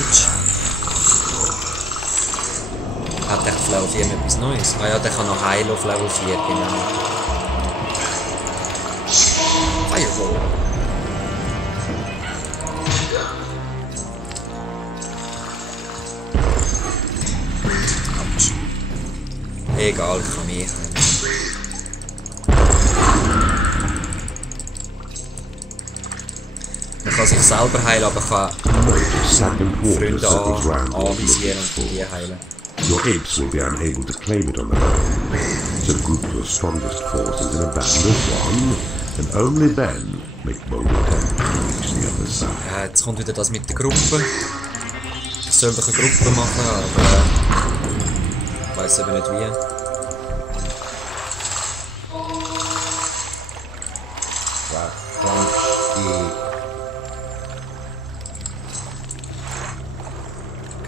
Mage. Hat echt auf Level 4 noch etwas Neues? Ah ja, der kann noch heilen auf Level 4, genau. Fireball! Autsch. Egal, ich kann mich heilen. Man kann sich selber heilen, aber kann Freunde anvisieren und die heilen. Your apes will be unable to claim it on their own. So group your strongest forces in a band of one, and only then make bold attempt to reach the other side. Ja, jetzt kommt wieder das mit der Gruppe. Ich soll doch eine Gruppe machen, aber ich weiss eben nicht wie.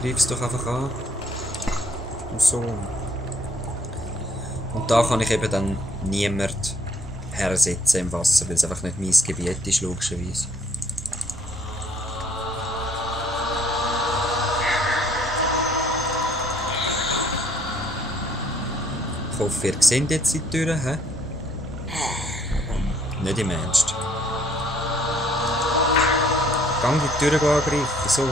Greif's doch einfach an. Und so. Und da kann ich eben dann niemand hersetzen im Wasser, weil es einfach nicht mein Gebiet ist, logischerweise. Ich hoffe, ihr seht jetzt die Türen, hä? Nicht im Ernst. Gang die Türen angreifen, so.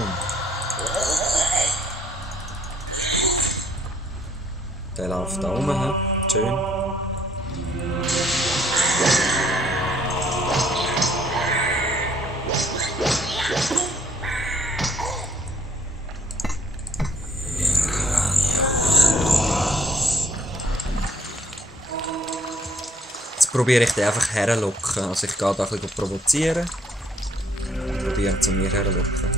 Der läuft da rum, he? Schön. Jetzt probiere ich den einfach herlocken. Also ich gehe da ein bisschen provozieren. Probiere zu mir herlocken.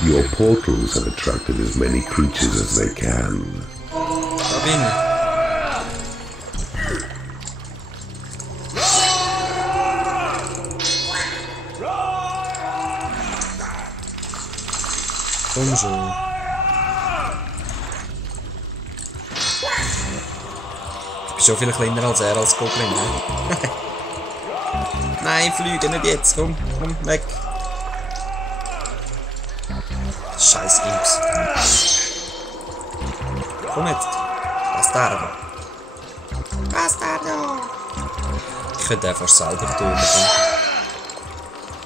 Your portals have attracted as many creatures as they can. Da bin ich. Komm schon. Ich bin schon viel kleiner als er als Goblin, ne? Nein, fliege nicht jetzt. Komm, komm, weg. Scheiß Imps. Komm jetzt. Bastardo. Bastardo. Ich könnte einfach selber töten.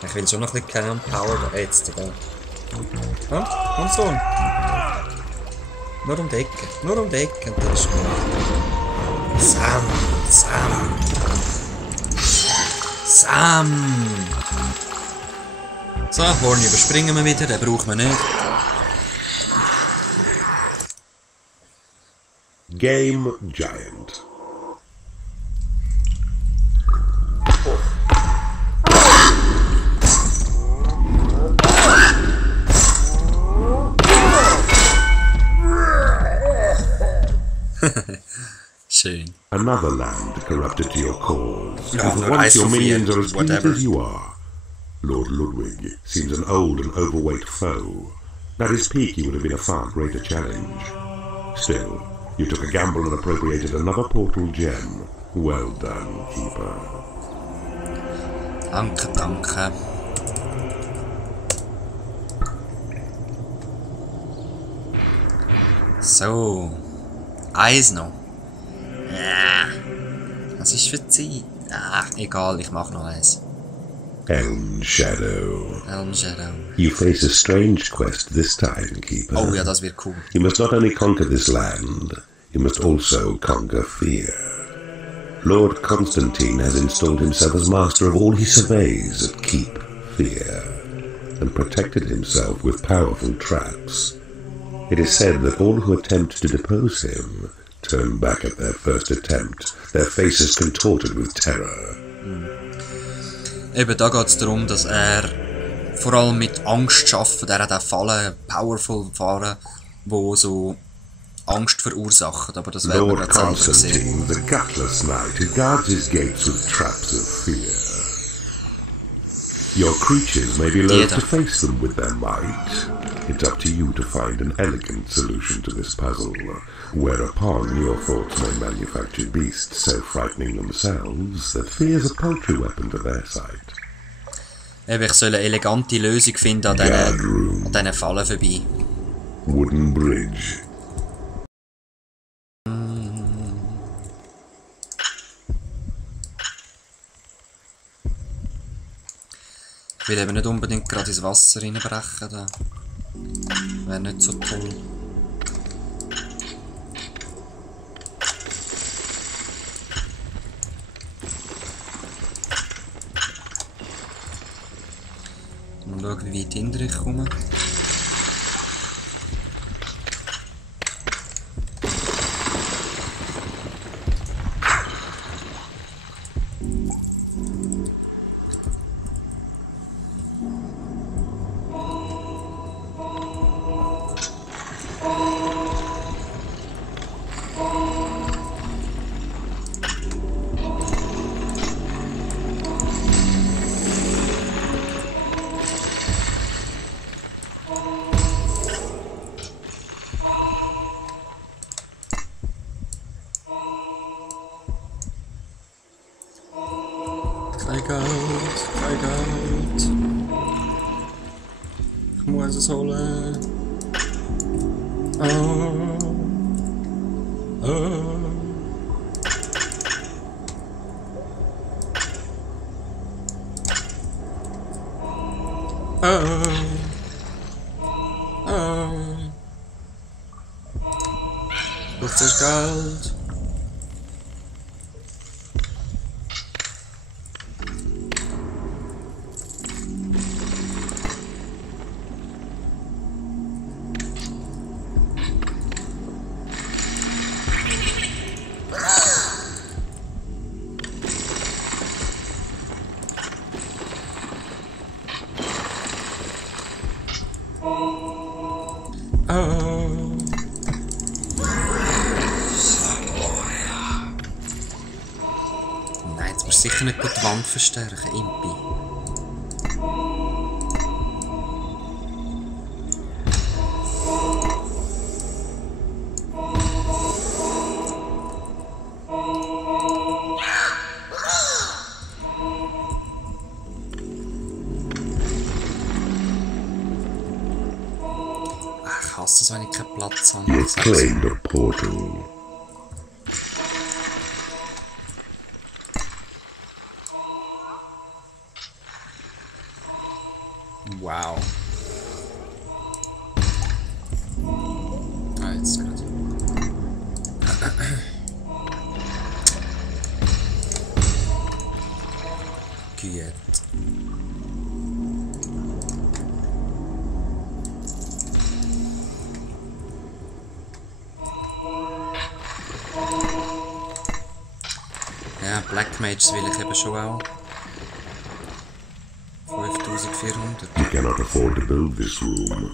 Ich will schon noch ein bisschen Power. Jetzt, egal. Komm, komm Sohn. Nur um die Ecke. Nur um die Ecke. Und dann ist gut. Sam. Sam. Sam. So, Horn überspringen wir wieder. Den brauchen wir nicht. Game Giant. Schön. Another land corrupted to your cause. Ja, Because once your minions are as pleased as you are. Lord Ludwig seems an old and overweight foe. At his peak he would have been a far greater challenge. Still, you took a gamble and appropriated another portal gem. Well done, Keeper. Danke, danke. So. Eins noch. Ja. Was ist für Zeit? Ah, egal, ich mach noch eins. Elm Shadow. Elm Shadow. You face a strange quest this time, Keeper. Oh ja, das wird cool. You must not only conquer this land, you must also conquer fear. Lord Constantine has installed himself as master of all he surveys at Keep Fear, and protected himself with powerful traps. It is said that all who attempt to depose him turn back at their first attempt, their faces contorted with terror. Eben, da geht es darum, dass er vor allem mit Angst arbeitet. Er hat auch Fallen, Powerful Fallen, wo so Angst verursachen, aber das werden wir Lord gerade selber sehen. Constantine, the gutless knight who guards his gates with traps of fear. Your creatures may be loath to face them with their might. It's up to you to find an elegant solution to this puzzle, whereupon your thoughts may manufacture beasts so frightening themselves that fear's a paltry weapon to their sight. Eben, ich soll eine elegante Lösung finden an diesen Fallen vorbei. Wooden bridge. Ich will eben nicht unbedingt gerade ins Wasser reinbrechen. Da. Wäre nicht so toll. Mal schauen, wie weit hinter ich komme. Kein Geld. Ich muss es holen. Das ist Geld. Nein, jetzt musst du sicher nicht die Wand verstärken, Impi. Ich hasse es, wenn ich keinen Platz habe. You claimed a portal. Wow. Ah, jetzt gerade. Gut. Ja, Black Mages will ich eben schon auch. 5400. You cannot afford to build this room.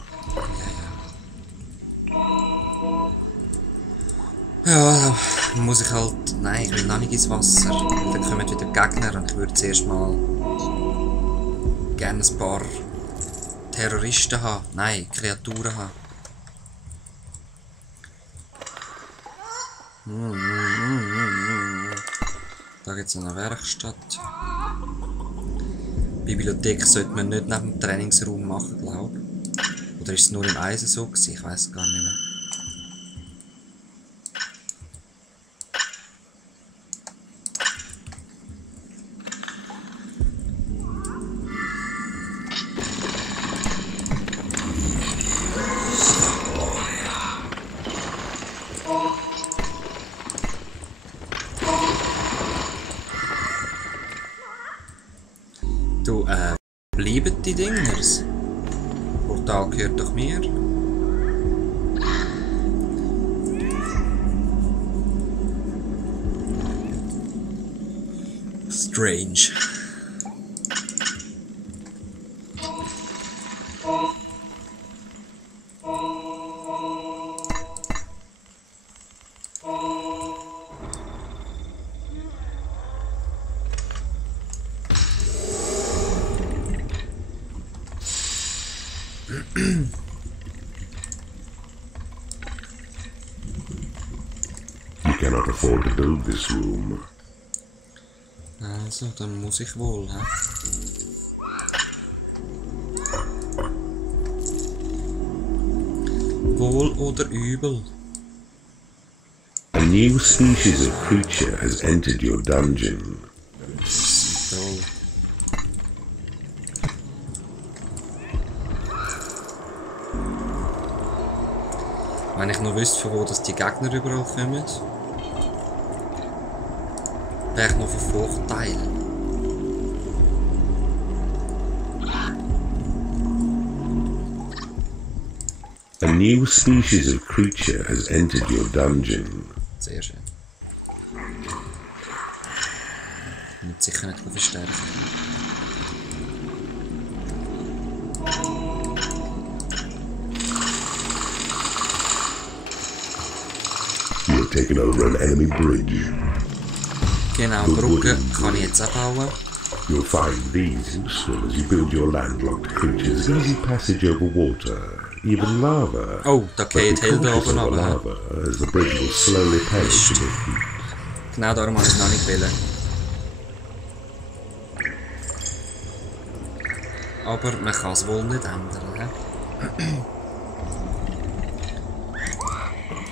Ja, dann muss ich halt... Nein, ich will noch nicht ins Wasser. Dann kommen wieder Gegner und ich würde zuerst mal gerne ein paar Terroristen haben. Nein, Kreaturen haben. Da gibt es eine Werkstatt. Bibliothek sollte man nicht neben dem Trainingsraum machen, glaube ich. Oder ist es nur im Eisen so gewesen? Ich weiß gar nicht mehr. Du, bleiben die Dingers? Portal gehört doch mir. Strange. cannot afford to build this room. Also, dann muss ich wohl, hä? Wohl oder übel? A new species of creature has entered your dungeon. Toll. Wenn ich noch wüsste, von wo das die Gegner überall kommen, wäre ich noch von Vorteil. A new species of creature has entered your dungeon. Sehr schön. Mit sicher nicht verstärken. You have taken over an enemy bridge. Genau, Brücke kann ich jetzt auch bauen. You'll find these useful as you build your landlocked creatures. Easy passage over water, even lava. Oh, da geht hell da oben runter. runter. Lava, as the bridge will slowly perish in your feet. Genau darum habe ich es noch nicht wollen. Aber man kann es wohl nicht ändern. He?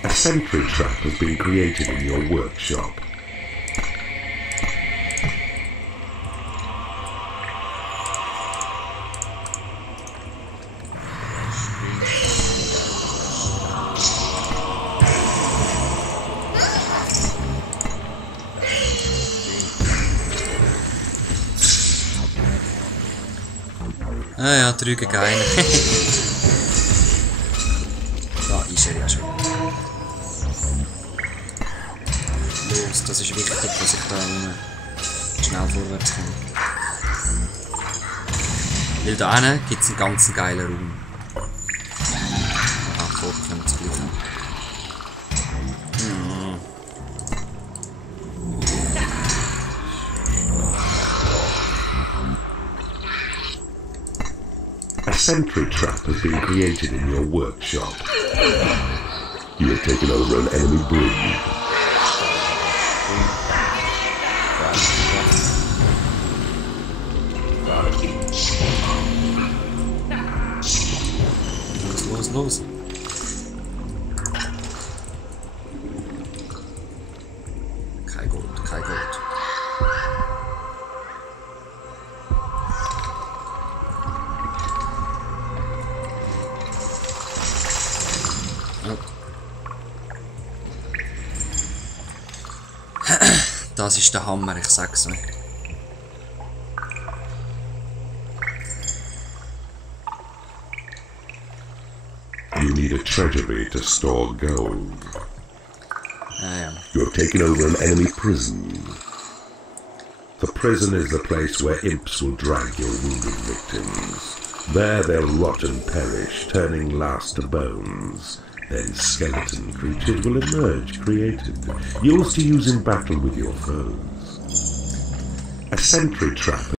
A sentry trap has been created in your workshop. Ah ja, drüben geil. Da ist er ja schon. Los, das ist wichtig, dass ich da schnell vorwärts komme. Weil da hinten gibt es einen ganz geilen Raum. Ah, vorne können wir das gleich haben. A sentry trap has been created in your workshop. You have taken over an enemy bridge. Los, los. Kein Gold, kein Gold. Das ist der Hammer, ich sag's euch. You need a treasury to store gold. Ja. You have taken over an enemy prison. The prison is the place where imps will drag your wounded victims. There they'll rot and perish, turning last to bones. Then skeleton creatures will emerge, created, yours to use in battle with your foes. A sentry trap